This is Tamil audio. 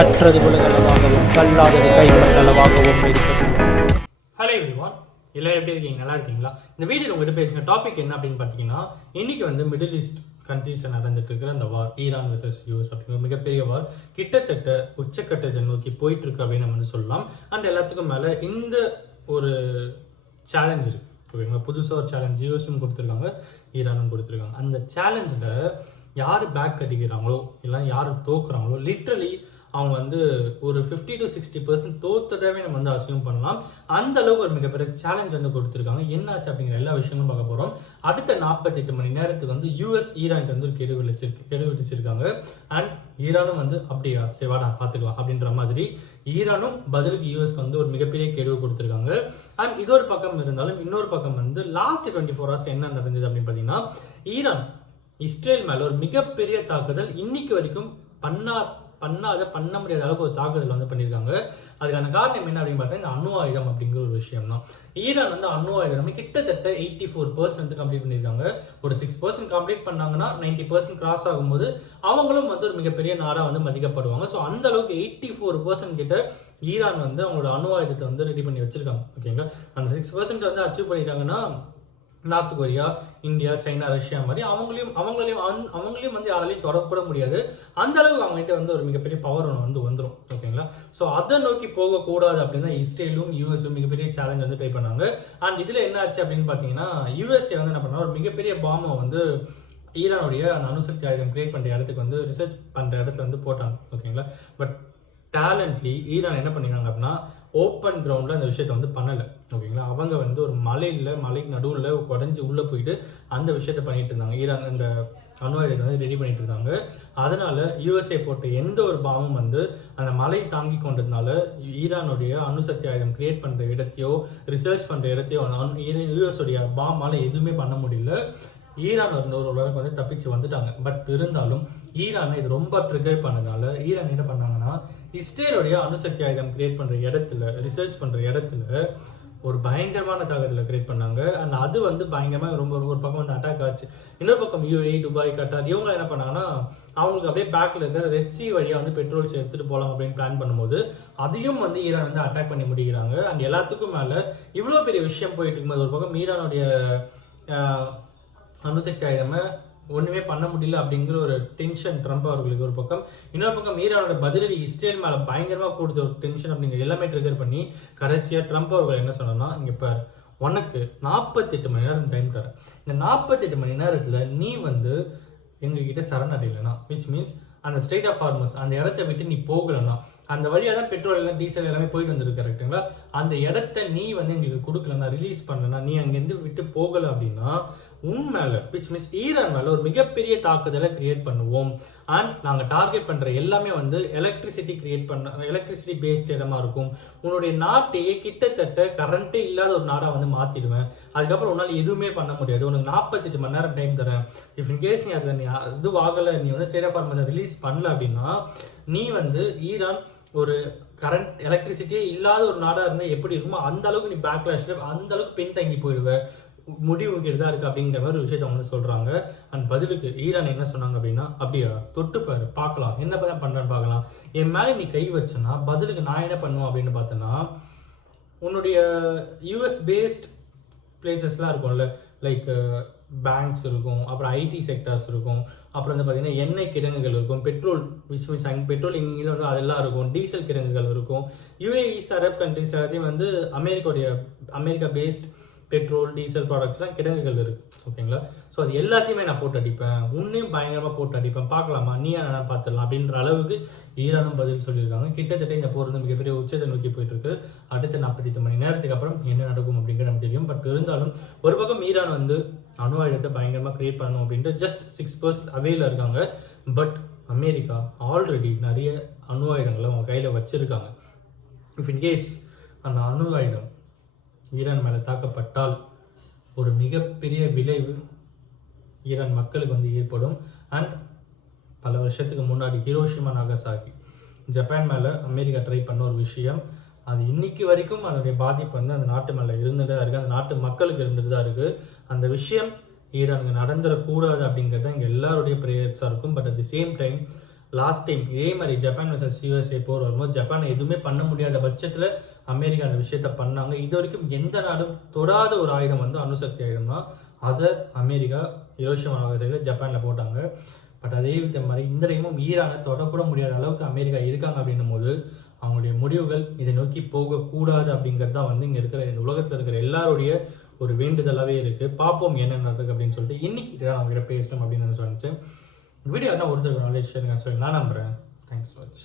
கற்றது உலகளவாகவும் கல்லாதது கைவிடங்களவாகவும் இருக்கிறது. ஹலோ எவ்ரிவான், எல்லாரும் எப்படி இருக்கீங்க? நல்லா இருக்கீங்களா? இந்த வீடியோ உங்கள்கிட்ட பேசுகிற டாபிக் என்ன அப்படின்னு பார்த்தீங்கன்னா, இன்னைக்கு வந்து மிடில் ஈஸ்ட் கண்ட்ரீஸில் நடந்துட்டு இருக்கிற அந்த வார், ஈரான் வெர்சஸ் யூஎஸ் அப்படிங்கிற மிகப்பெரிய வார் கிட்டத்தட்ட உச்சக்கட்டத்தை நோக்கி போயிட்டு இருக்கு அப்படின்னு நம்ம வந்து சொல்லலாம். அண்ட் எல்லாத்துக்கும் மேலே இந்த ஒரு சேலஞ்ச் இருக்கு, ஓகேங்களா? புதுசாக ஒரு சேலஞ்ச் யூஎஸும் கொடுத்துருக்காங்க, ஈரானும் கொடுத்துருக்காங்க. அந்த சேலஞ்சில் யார் பேக் கட்டிக்கிறாங்களோ இல்லை யார் தோக்குறாங்களோ, லிட்ரலி அவங்க வந்து ஒரு 50 to 60% தோத்ததாவே நம்ம வந்து அசியூம் பண்ணலாம். அந்த அளவுக்கு ஒரு மிகப்பெரிய சேலஞ்ச் வந்து கொடுத்துருக்காங்க. என்னாச்சு அப்படிங்கிற எல்லா விஷயங்களும் பார்க்க போகிறோம். அடுத்த 48 மணி நேரத்துக்கு வந்து யூஎஸ் ஈரானுக்கு வந்து ஒரு கெடு விதிச்சிருக்காங்க. அண்ட் ஈரானும் வந்து அப்படியா சரி வாடா பார்த்துக்கலாம் அப்படின்ற மாதிரி ஈரானும் பதிலுக்கு யூஎஸ்க்கு வந்து ஒரு மிகப்பெரிய கெடுவை கொடுத்துருக்காங்க. அண்ட் இது ஒரு பக்கம் இருந்தாலும் இன்னொரு பக்கம் வந்து லாஸ்ட் 24 hours என்ன நடந்தது அப்படின்னு பார்த்தீங்கன்னா, ஈரான் இஸ்ரேல் மேலே ஒரு மிகப்பெரிய தாக்குதல் இன்னைக்கு வரைக்கும் பண்ண முடியாத அளவுக்கு ஒரு தாக்குதல் வந்து பண்ணியிருக்காங்க. அதுக்கான காரணம் என்ன அப்படின்னு பார்த்தா இந்த அணு ஆயுதம் அப்படிங்கிற ஒரு விஷயம் தான். ஈரான் வந்து அணு ஆயுதம் கிட்டத்தட்ட 84% வந்து கம்ப்ளீட் பண்ணியிருக்காங்க. ஒரு 6% கம்ப்ளீட் பண்ணாங்கன்னா 90% கிராஸ் ஆகும்போது அவங்களும் வந்து ஒரு மிகப்பெரிய நாடாக வந்து மதிக்கப்படுவாங்க. ஸோ அந்த அளவுக்கு 84% கிட்ட ஈரான் வந்து அவங்களோட அணு ஆயுதத்தை வந்து ரெடி பண்ணி வச்சிருக்காங்க, ஓகேங்களா? அந்த 6% வந்து அச்சீவ் பண்ணிட்டாங்கன்னா north Korea, India, China, Russia மாதிரி அவங்களையும் வந்து யாராலையும் தொடக்கூட முடியாது. அந்த அளவுக்கு அவங்ககிட்ட வந்து ஒரு மிகப்பெரிய பவர் வந்து வந்துடும், ஓகேங்களா? ஸோ அதை நோக்கி போகக்கூடாது அப்படின்னா இஸ்ரேலும் யூஎஸும் மிகப்பெரிய சேலஞ்ச் வந்து ட்ரை பண்ணாங்க. அண்ட் இதில் என்ன ஆச்சு அப்படின்னு பார்த்தீங்கன்னா, யூஎஸ்ஏ வந்து என்ன பண்ணாங்க, ஒரு மிகப்பெரிய பாம்பை வந்து ஈரானுடைய அந்த அணுசக்தி ஆயுதம் கிரியேட் பண்ணுற இடத்துக்கு வந்து ரிசர்ச் பண்ணுற இடத்துல வந்து போட்டாங்க, ஓகேங்களா? பட் டேலண்ட்லி ஈரான் என்ன பண்ணினாங்க அப்படின்னா, ஓப்பன் கிரவுண்டில் அந்த விஷயத்தை வந்து பண்ணலை, ஓகேங்களா? அவங்க வந்து ஒரு மலைக்கு நடுவில் குறைஞ்சி உள்ளே போயிட்டு அந்த விஷயத்தை பண்ணிட்டு இருந்தாங்க. ஈரான் அந்த அணு ஆயுதத்தை வந்து ரெடி பண்ணிட்டு இருந்தாங்க. அதனால யூஎஸ்ஏ போட்ட எந்த ஒரு பாமும் வந்து அந்த மலை தாங்கி கொண்டதுனால ஈரானுடைய அணுசக்தி ஆயுதம் கிரியேட் பண்ணுற இடத்தையோ ரிசர்ச் பண்ணுற இடத்தையோ யூஎஸ்டைய பாமால எதுவுமே பண்ண முடியல. ஈரான் ஒரு உலகம் வந்து தப்பிச்சு வந்துட்டாங்க. பட் இருந்தாலும் ஈரானை இது ரொம்ப ட்ரிகர் பண்ணதால ஈரான் என்ன பண்ணாங்கன்னா, இஸ்ரேலுடைய அணுசக்தி ஆயுதம் கிரியேட் பண்ற இடத்துல ரிசர்ச் பண்ற இடத்துல ஒரு பயங்கரமான தாக்குதலை கிரியேட் பண்ணாங்க. அண்ட் அது வந்து பயங்கரமாக ரொம்ப ஒரு பக்கம் வந்து அட்டாக் ஆச்சு. இன்னொரு பக்கம் யூஏஇ, துபாய், கட்டார் இவங்க என்ன பண்ணாங்கன்னா, அவங்களுக்கு அப்படியே பேக்கில் இருக்கிற ரெட் சி வழியாக வந்து பெட்ரோல்ஸ் எடுத்துகிட்டு போகலாம் அப்படின்னு பிளான் பண்ணும்போது அதையும் வந்து ஈரான் வந்து அட்டாக் பண்ணி முடிக்கிறாங்க. அண்ட் எல்லாத்துக்கும் மேலே இவ்வளோ பெரிய விஷயம் போயிட்டு இருக்கும்போது ஒரு பக்கம் ஈரானுடைய அணுசக்தி ஆயுதமை ஒன்றுமே பண்ண முடியல அப்படிங்கிற ஒரு டென்ஷன் ட்ரம்ப் அவர்களுக்கு ஒரு பக்கம். இன்னொரு பக்கம் ஈரானோட பதிலடி இஸ்ரேல் மேலே பயங்கரமாக கொடுத்த ஒரு டென்ஷன் அப்படிங்கிற எல்லாமே ட்ரிகர் பண்ணி கடைசியாக ட்ரம்ப் அவர்கள் என்ன சொன்னா, இங்கே பார், உனக்கு 48 மணி நேரம் டைம் தரேன். இந்த 48 மணி நேரத்தில் நீ வந்து எங்ககிட்ட சரணடையிலனா, விச் மீன்ஸ் அந்த ஸ்டேட் ஆஃப் ஹார்மஸ் அந்த இடத்த விட்டு நீ போகலன்னா, அந்த வழியாக தான் பெட்ரோல் எல்லாம் டீசல் எல்லாமே போயிட்டு வந்துருக்கு, கரெக்டுங்களா? அந்த இடத்த நீ வந்து எங்களுக்கு கொடுக்கலன்னா, ரிலீஸ் பண்ணலன்னா, நீ அங்கேருந்து விட்டு போகலை அப்படின்னா உன் மேலே விச் மீன்ஸ் ஈரான் மேலே ஒரு மிகப்பெரிய தாக்குதலை கிரியேட் பண்ணுவோம். அண்ட் நாங்கள் டார்கெட் பண்ணுற எல்லாமே வந்து எலக்ட்ரிசிட்டி பேஸ்ட் இடமா இருக்கும். உன்னுடைய நாட்டையே கிட்டத்தட்ட கரண்ட்டே இல்லாத ஒரு நாடாக வந்து மாற்றிடுவேன். அதுக்கப்புறம் உன்னால் எதுவுமே பண்ண முடியாது. உனக்கு 48 மணி நேரம் டைம் தரேன். இஃப் இன்கேஸ் நீ அதில் இது ஆகலை, நீ வந்து ஸ்டேட் ஆஃப் ஹார்மஸை ரிலீஸ் பண்ணல அப்படின்னா நீ வந்து ஈரான் ஒரு கரண்ட் எலக்ட்ரிசிட்டியே இல்லாத ஒரு நாடாக இருந்தால் எப்படி இருக்குமோ அந்த அளவுக்கு நீ பேக்லாஷில் அந்த அளவுக்கு பின்தங்கி போயிடுவேன், முடிவு தான் இருக்கு அப்படிங்கிற மாதிரி ஒரு விஷயத்த வந்து சொல்றாங்க. அண்ட் பதிலுக்கு ஈரான் என்ன சொன்னாங்க அப்படின்னா, அப்படியா தொட்டுப்பாரு பார்க்கலாம், என்ன தான் பண்றேன்னு பார்க்கலாம், என் மேலே நீ கை வச்சனா பதிலுக்கு நான் என்ன பண்ணுவேன் அப்படின்னு பார்த்தேன்னா, உன்னுடைய யூஎஸ் பேஸ்ட் பிளேசஸ்லாம் இருக்கும்ல, லைக் பேங்க்ஸ் இருக்கும், அப்புறம் ஐடி செக்டர்ஸ் இருக்கும், அப்புறம் வந்து பார்த்தீங்கன்னா எண்ணெய் கிடங்குகள் இருக்கும், பெட்ரோல் பெட்ரோல் இங்கே வந்து அதெல்லாம் இருக்கும், டீசல் கிடங்குகள் இருக்கும். யூஏஇ, அரப் கண்ட்ரிஸ் எல்லாத்தையும் வந்து அமெரிக்கா பேஸ்ட் பெட்ரோல், டீசல் ப்ராடக்ட்ஸ்லாம் கிடங்குகள் இருக்குது, ஓகேங்களா? ஸோ அது எல்லாத்தையுமே நான் போட்டு அடிப்பேன், உன்னையும் பயங்கரமாக போட்டு அடிப்பேன், பார்க்கலாமா, நீ என்ன பார்த்துடலாம் அப்படின்ற அளவுக்கு ஈரானும் பதில் சொல்லியிருக்காங்க. கிட்டத்தட்ட இந்த போர் வந்து மிகப்பெரிய உச்சத்தை நோக்கி போயிட்டு இருக்கு. அடுத்த 48 மணி நேரத்துக்கு அப்புறம் என்ன நடக்கும் அப்படிங்கிறது நமக்கு தெரியும். பட் இருந்தாலும் ஒரு பக்கம் ஈரான் வந்து அணு ஆயுதத்தை பயங்கரமாக கிரியேட் பண்ணணும் அப்படின்ட்டு ஜஸ்ட் 6% அவையில் இருக்காங்க. பட் அமெரிக்கா ஆல்ரெடி நிறைய அணு ஆயுதங்களை அவங்க கையில் வச்சிருக்காங்க. இஃப் இன்கேஸ் அந்த அணு ஆயுதம் ஈரான் மேலே தாக்கப்பட்டால் ஒரு மிகப்பெரிய விளைவு ஈரான் மக்களுக்கு வந்து ஏற்படும். அண்ட் பல வருஷத்துக்கு முன்னாடி ஹிரோஷிமா, நாகசாகி, ஜப்பான் மேலே அமெரிக்கா ட்ரை பண்ண ஒரு விஷயம், அது இன்னைக்கு வரைக்கும் அதனுடைய பாதிப்பு வந்து அந்த நாட்டு மேலே இருந்துட்டு தான் இருக்குது, அந்த நாட்டு மக்களுக்கு இருந்துட்டு தான் இருக்குது. அந்த விஷயம் ஈரானுக்கு நடந்துடக்கூடாது அப்படிங்கிறது தான் இங்கே எல்லாருடைய ப்ரேயர்ஸாக இருக்கும். But at the same time last time இதே மாதிரி ஜப்பான் வர்சஸ் யூஎஸ்ஏ போர் வரும்போது ஜப்பானை எதுவுமே பண்ண முடியாத பட்சத்தில் அமெரிக்கா அந்த விஷயத்த பண்ணாங்க. இது வரைக்கும் எந்த நாடும் தொடாத ஒரு ஆயுதம் வந்து அணுசக்தி ஆயுதம் தான். அதை அமெரிக்கா ஹிரோஷிமா நாகசாகில ஜப்பானில் போட்டாங்க. பட் அதே வித மாதிரி இந்த டைமும் ஈரானை தொடக்கூட முடியாத அளவுக்கு அமெரிக்கா இருக்காங்க அப்படின்னும் போது அவங்களுடைய முடிவுகள் இதை நோக்கி போகக்கூடாது அப்படிங்கிறது தான் வந்து இங்கே இருக்கிற இந்த உலகத்தில் இருக்கிற எல்லாருடைய ஒரு வேண்டுதலாகவே இருக்குது. பார்ப்போம் என்ன நடக்குது அப்படின்னு சொல்லிட்டு இன்னைக்கு இதை அவங்ககிட்ட பேசணும் அப்படின்னு நான் சொன்னேன். வீடியோ தான் ஒருத்தருக்கு நாலேஜ் ஷேர் சொல்லி நான் நம்புகிறேன். Thanks much.